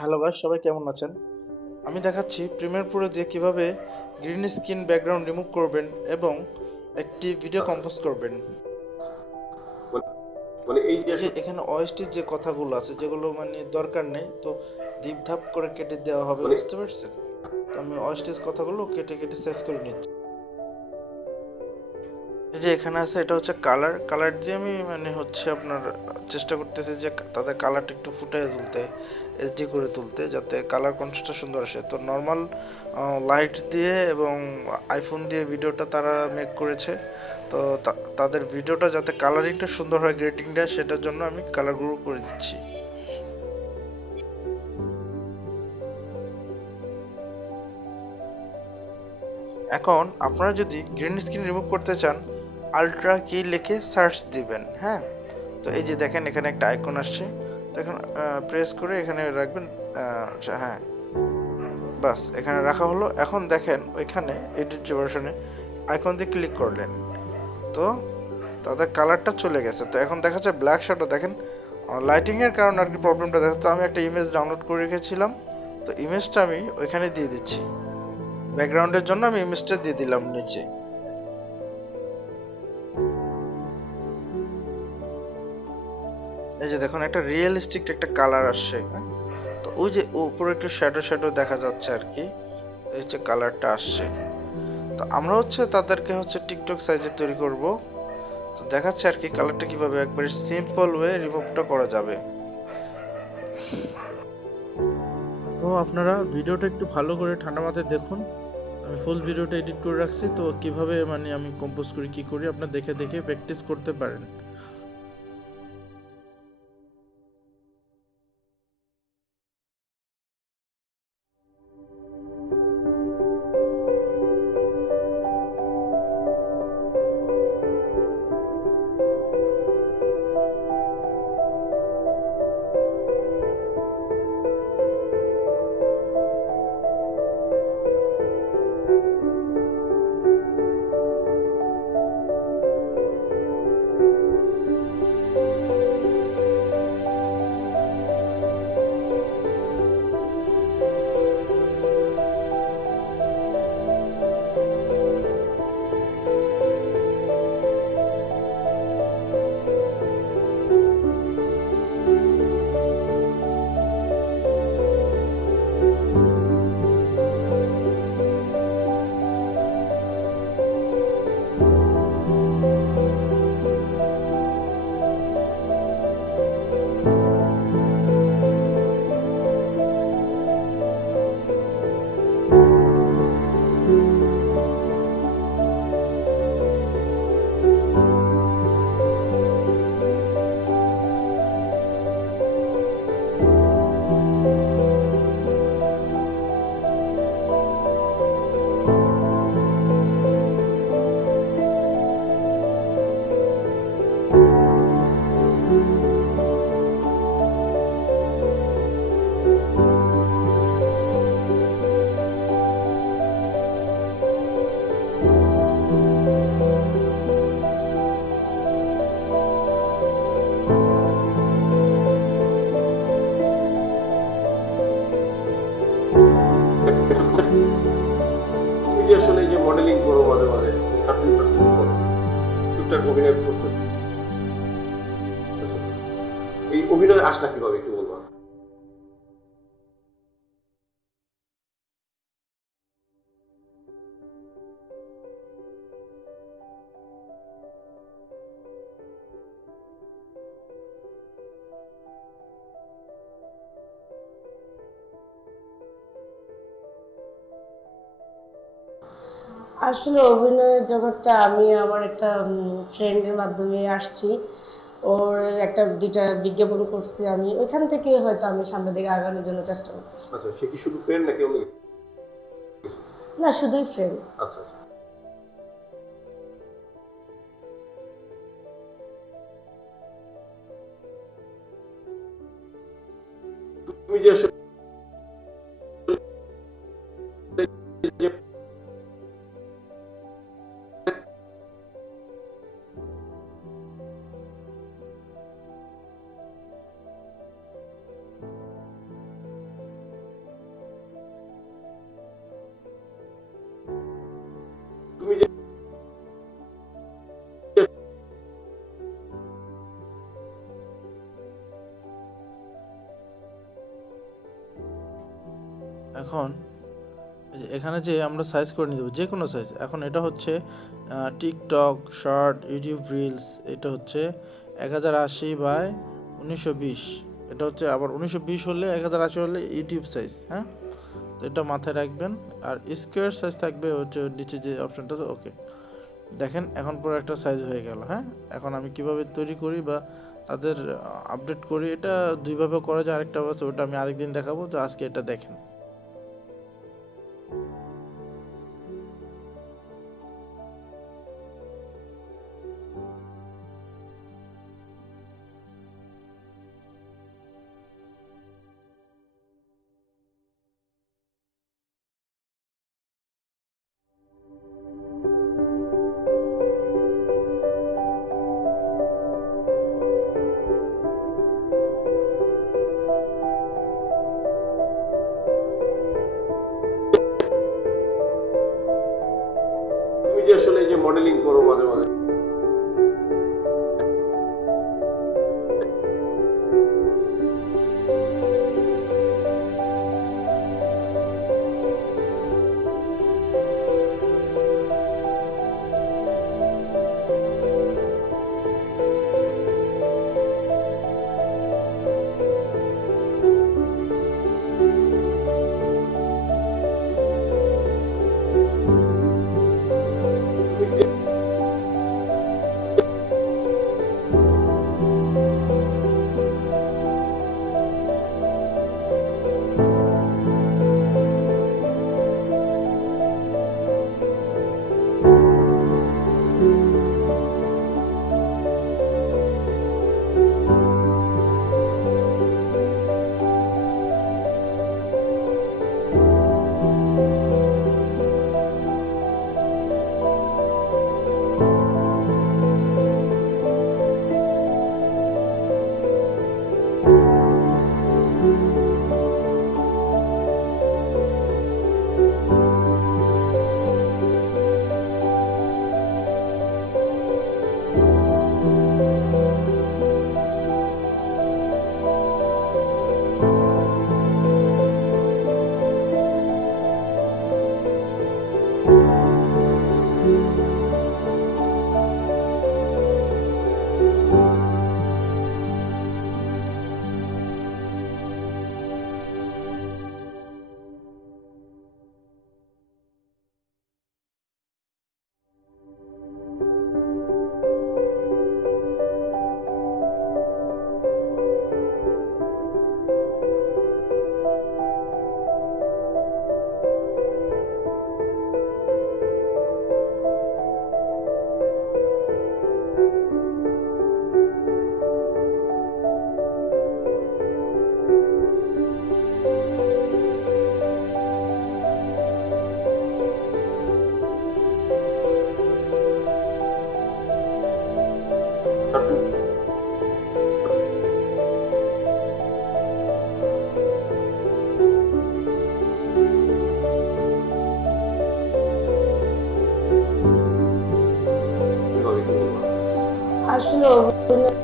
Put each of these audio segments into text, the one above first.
Hello guys, সবাই কেমন আছেন? আমি দেখাচ্ছি প্রিমিয়ার প্রো দিয়ে কিভাবে গ্রিন স্ক্রিন ব্যাকগ্রাউন্ড রিমুভ করবেন এবং একটি ভিডিও আচ্ছা, কম্পোজ করবেন। মানে মানে এই যে এই যে আসলে এখানে ওএসটির যে কথাগুলো আছে যেগুলো মানে দরকার নেই, তো ধাপ করে কেটে দেওয়া হবে, মানে বুঝতে পারছেন? তো আমি ওএসটির কথাগুলো কেটে কেটে শেষ করে নিচ্ছি। এই যে এখানে আছে, এটা হচ্ছে কালার। কালার দিয়ে আমি মানে হচ্ছে আপনার চেষ্টা করতেছি যে তাদের কালারটা একটু ফুটিয়ে তুলতে, এইচডি করে তুলতে, যাতে কালার কন্ট্রাস্টটা সুন্দর আসে। তো নর্মাল লাইট দিয়ে এবং আইফোন দিয়ে ভিডিওটা তারা মেক করেছে। তো তাদের ভিডিওটা যাতে কালারিংটা সুন্দর হয়, গ্রেটিংটা, সেটার জন্য আমি কালারগুলো করে দিচ্ছি। এখন আপনারা যদি গ্রিন স্ক্রিন রিমুভ করতে চান, আলট্রা কি লিখে সার্চ দিবেন। হ্যাঁ, তো এই যে দেখেন এখানে একটা আইকন আসছে, তো এখন প্রেস করে এখানে রাখবেন। আচ্ছা, হ্যাঁ, বাস এখানে রাখা হলো। এখন দেখেন ওইখানে এডিট যে ভার্সনে আইকন দিয়ে ক্লিক করলেন, তো তাদের কালারটা চলে গেছে। তো এখন দেখা যাচ্ছে ব্ল্যাক শ্যাডো, দেখেন লাইটিংয়ের কারণে আর কি প্রবলেমটা দেখা। তো আমি একটা ইমেজ ডাউনলোড করে রেখেছিলাম, তো ইমেজটা আমি ওইখানে দিয়ে দিচ্ছি। ব্যাকগ্রাউন্ডের জন্য আমি ইমেজটা দিয়ে দিলাম নিচে। এই যে দেখুন একটা রিয়েলিস্টিক একটা কালার আসছে। হ্যাঁ, তো ওই যে উপরে একটু শ্যাডো শ্যাডো দেখা যাচ্ছে আর কি, এই হচ্ছে কালারটা আসছে। তো আমরা হচ্ছে তাদেরকে হচ্ছে টিকটক সাইজে তৈরি করব। তো দেখাচ্ছে আর কি কালারটা কিভাবে একবারে সিম্পল ওয়ে রিমুভটা করা যাবে। তো আপনারা ভিডিওটা একটু ভালো করে ঠান্ডা মাথায় দেখুন। আমি ফুল ভিডিওটা এডিট করে রাখছি, তো কিভাবে মানে আমি কম্পোজ করি কি করি আপনারা দেখে দেখে প্র্যাকটিস করতে পারেন। তুমি যে আসলে এই যে মডেলিং করো মাঝে মাঝে কার্টুন টার্টুন করো টুকটাক অভিনয় করতেছো, এই অভিনয় আসলা কিভাবে একটু বলবা? আসলে অভিনয়ের জগৎটা আমি আমার একটা ফ্রেন্ডের মাধ্যমে আসছি। ওর একটা দুইটা বিজ্ঞাপন করছি, আমি ওইখান থেকে হয়তো আমি সামনের দিকে আগানোর জন্য চেষ্টা করতেছি। আচ্ছা, সে কি শুধু ফ্রেন্ড নাকি অন্য কিছু? না, শুধুই ফ্রেন্ড। আচ্ছা আচ্ছা, তুমি যে আসলে যে এখন এই যে এখানে যে আমরা সাইজ করে নিয়ে দেবো যে কোনো সাইজ। এখন এটা হচ্ছে টিকটক শর্ট, ইউটিউব রিলস, এটা হচ্ছে 1080x1920। এটা হচ্ছে আবার 1920 হলে 1080 হলে ইউটিউব সাইজ, হ্যাঁ। তো এটা মাথায় রাখবেন। আর স্কোয়ার সাইজ থাকবে হচ্ছে নিচে যে অপশানটা, ওকে। দেখেন এখন পুরো একটা সাইজ হয়ে গেল, হ্যাঁ। এখন আমি কিভাবে তৈরি করি বা তাদের আপডেট করি, এটা দুইভাবে করা যায়, আরেকটা আছে ওটা আমি আরেকদিন দেখাবো। তো আজকে এটা দেখেন। তুমি যে আসলে এই যে মডেলিং করো মাঝে মাঝে, কিভাবে কি বলবো? আসলে অভিনয়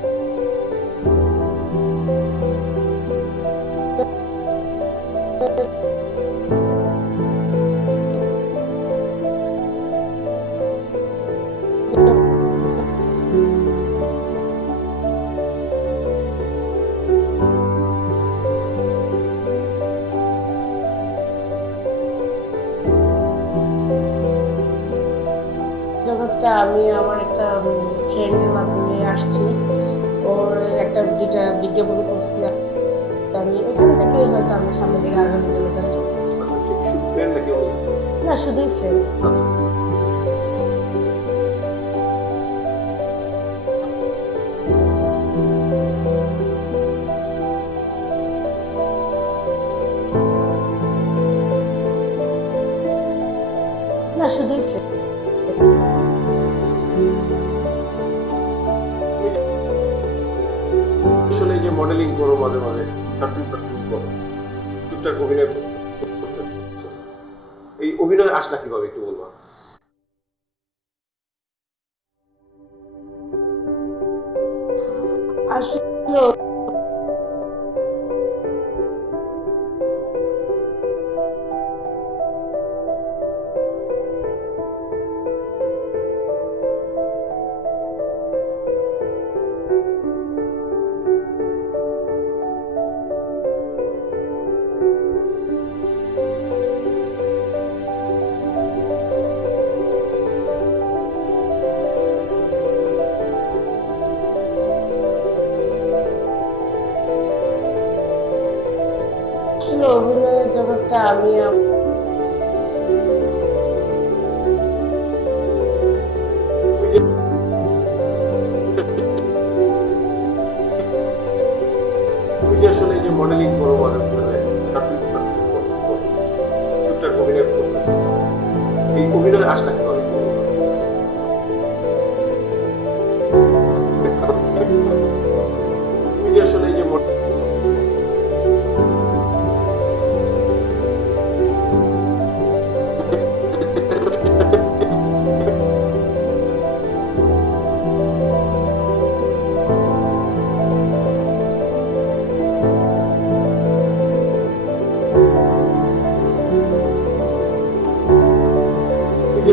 জগৎটা আমি আমার একটা ফ্রেন্ডের মাধ্যমে আসছি। ওর একটা বিজ্ঞাপন করছি আমি, ওখান থেকে হয়তো আমি সামনের দিকে আগানোর জন্য চেষ্টা করছি। আচ্ছা, সে কি শুধু ফ্রেন্ড নাকি অন্য কিছু? না, শুধুই ফ্রেন্ড। আচ্ছা, না, শুধুই ফ্রেন্ড। আসলে এই যে মডেলিং করো মাঝে মাঝে, কার্টুন টার্টুন করো, টুকটাক অভিনয় করতে, এই অভিনয় আসলা কিভাবে একটু বলবা? আসলে অভিনয়ের জগৎটা আমি তুমি যে আসলে এই যে মডেলিং করো মাঝে মাঝে শর্ট ফিল্ম করো, টুকটাক অভিনয় করতেছো, এই অভিনয় আসটা কিভাবে? তুমি যে আসলে এই যে তুমি যে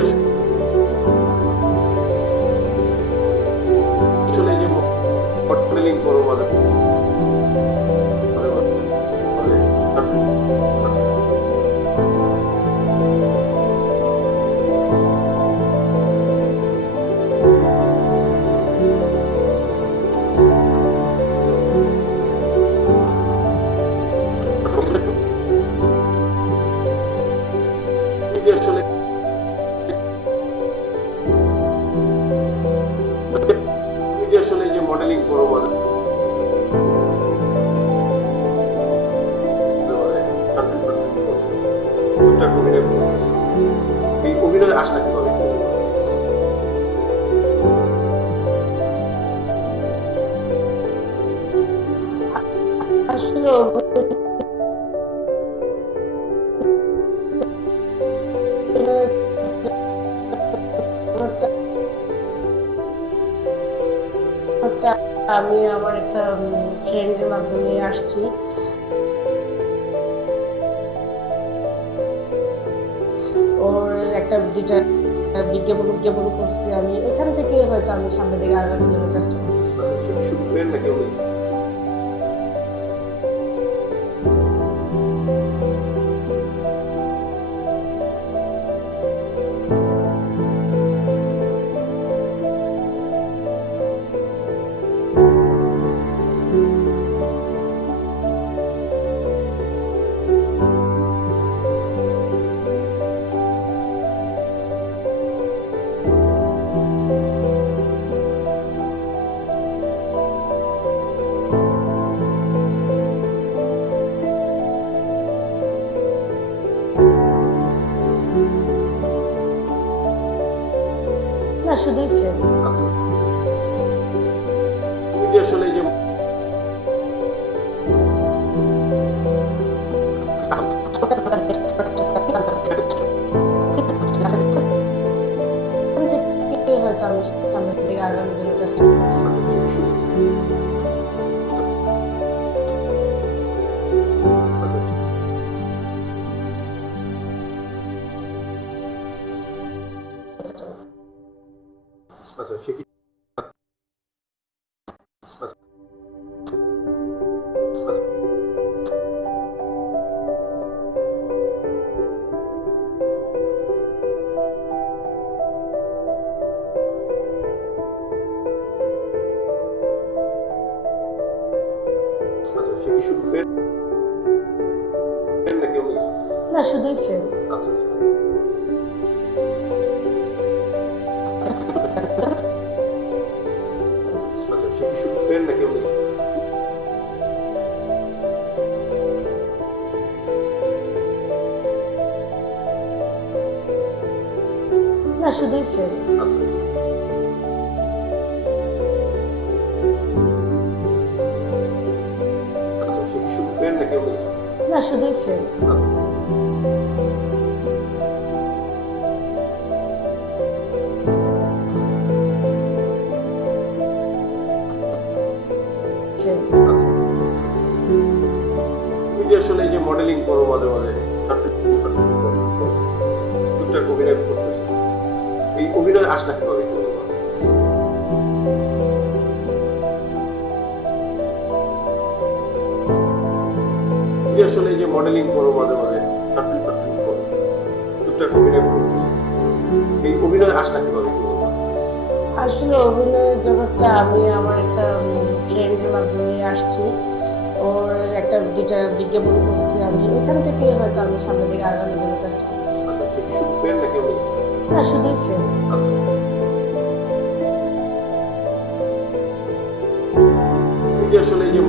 আসলে এই যে মডেলিং করো মাঝে মাঝে মাঝে শর্ট ফিল্ম তুমি যে আসলে তুমি যে আসলে এই যে মডেলিং করো মাঝে মাঝে শর্ট ফিল্ম করো, টুকটাক অভিনয় করতেছো, এই অভিনয় আসটা কিভাবে? আসলে অভিনয়ের জগৎটা আমি আমার একটা ফ্রেন্ডের মাধ্যমে আসছি। ওর একটা দুইটা বিজ্ঞাপন করছি আমি, ওইখান থেকে হয়তো আমি সামনের দিকে আগানোর জন্য চেষ্টা করছি। সেটা শুধু ফ্রেন্ড নাকি অন্য কিছু? না, শুধুই ফ্রেন্ড। আচ্ছা, তুমি যে আসলে এই যে হয়তো আমি সামনের দিকে আগানোর জন্য চেষ্টা করছি। আচ্ছা সে কি আচ্ছা, আচ্ছা, আচ্ছা সে কি শুধু ফ্রেন্ড নাকি অন্য কিছু? না, শুধুই ফ্রেন্ড। আচ্ছা আচ্ছা আচ্ছা সে কি শুধু ফ্রেন্ড নাকি অন্য কিছু? না, শুধুই ফ্রেন্ড। আচ্ছা আচ্ছা সে কি শুধু ফ্রেন্ড নাকি অন্য কিছু? না, শুধুই ফ্রেন্ড। ফ্রেন্ড। আচ্ছা তুমি যে আসলে এই যে মডেলিং করো মাঝে মাঝে শর্ট ফিল্ম করো, টুকটাক অভিনয় করতেছো, এই অভিনয় আসটা কিভাবে? তুমি যে আসলে এই যে মডেলিং করো মাঝে মাঝে শর্ট ফিল্ম করো, টুকটাক অভিনয় করতেছো, এই অভিনয় আসটা কিভাবে? আসলে অভিনয়ের জগৎটা আমি আমার একটা ফ্রেন্ডের মাধ্যমে আসছি। ওর একটা দুইটা বিজ্ঞাপন করছি আমি, ওইখান থেকে হয়তো আমি সামনের দিকে আগানোর জন্য চেষ্টা করছি। আচ্ছা, সে কি শুধু ফ্রেন্ড নাকি অন্য কিছু? না, শুধুই ফ্রেন্ড। আচ্ছা, এই যে আসলে এই যে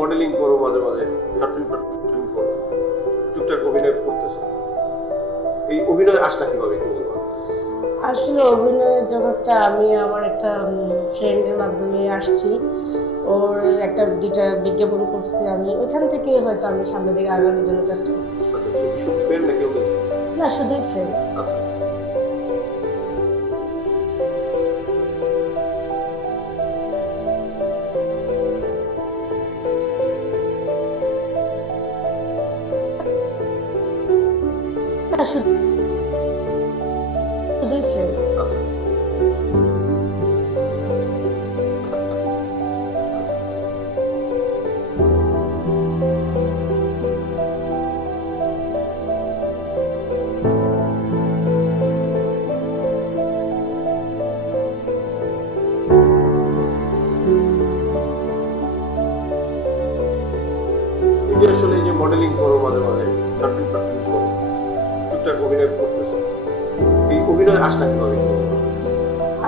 মডেলিং করো, মাঝে মাঝে শর্ট ফিল্ম করো, টুকটাক অভিনয় করতেছো, এই অভিনয় আসলা কিভাবে একটু বলবা? আসলে অভিনয়ের জগৎটা আমি আমার একটা ফ্রেন্ডের মাধ্যমে আসছি। ওর একটা দুইটা বিজ্ঞাপন করছি আমি, ওইখান থেকে হয়তো আমি সামনের দিকে আগানোর জন্য চেষ্টা করছি। আচ্ছা, সে কি শুধু ফ্রেন্ড নাকি অন্য কিছু? না, শুধুই ফ্রেন্ড। আচ্ছা, না, শুধুই ফ্রেন্ড। আচ্ছা, এই যে আসলে এই যে মডেলিং করো, মাঝে মাঝে শর্ট ফিল্ম করো, টুকটাক অভিনয় করতেছো, এই অভিনয় আসলা কিভাবে একটু বলবা?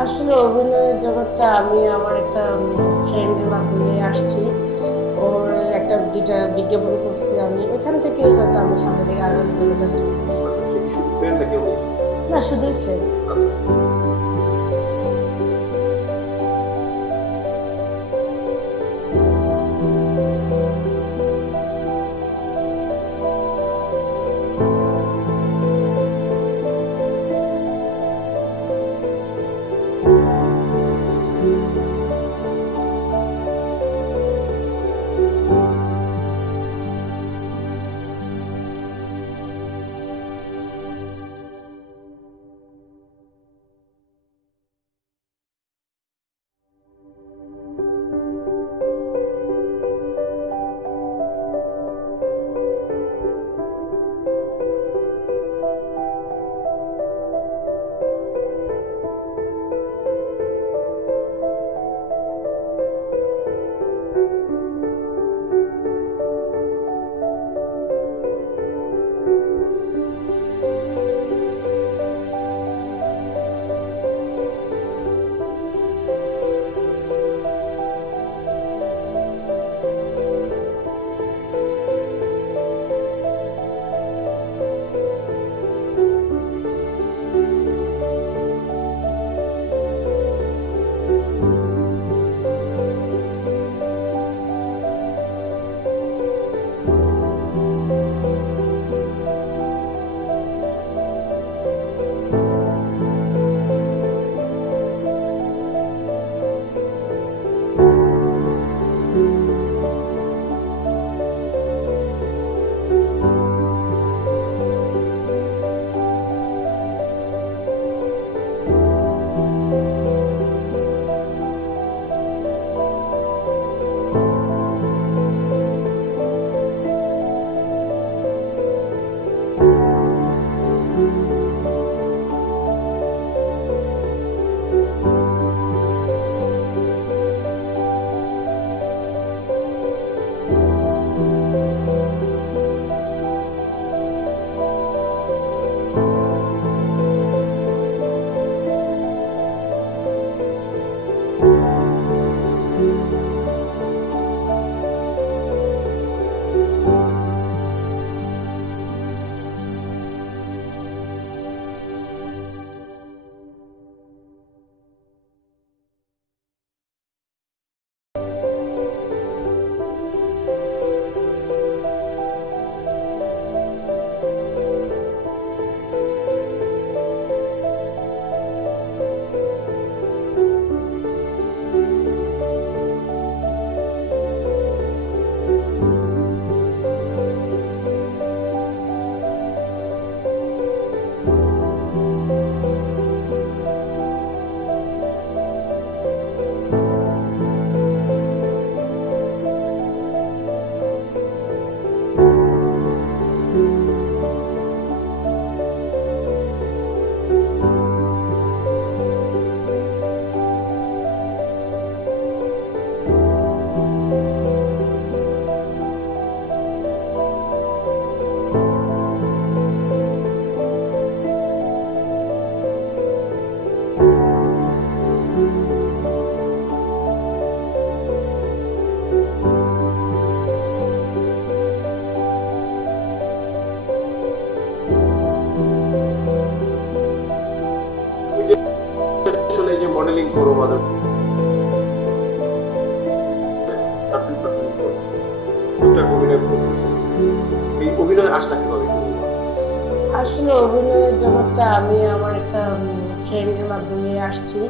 আসলে অভিনয়ের জগৎটা আমি আমার একটা ফ্রেন্ডের মাধ্যমে আসছি। ওর একটা দুইটা বিজ্ঞাপন করছি আমি, ওইখান থেকে হয়তো আমি সামনের দিকে আগানোর জন্য চেষ্টা করছি। আচ্ছা, সে কি শুধু ফ্রেন্ড নাকি অন্য কিছু? না, শুধুই ফ্রেন্ড। আচ্ছা। মডেলিং করো মানে চাকরি বাকরি করো, টুকটাক অভিনয় করতেছো, এই অভিনয় আসটা কিভাবে? আসলে অভিনয়ের জগৎটা আমি আমার একটা ফ্রেন্ডের মাধ্যমে আসছি।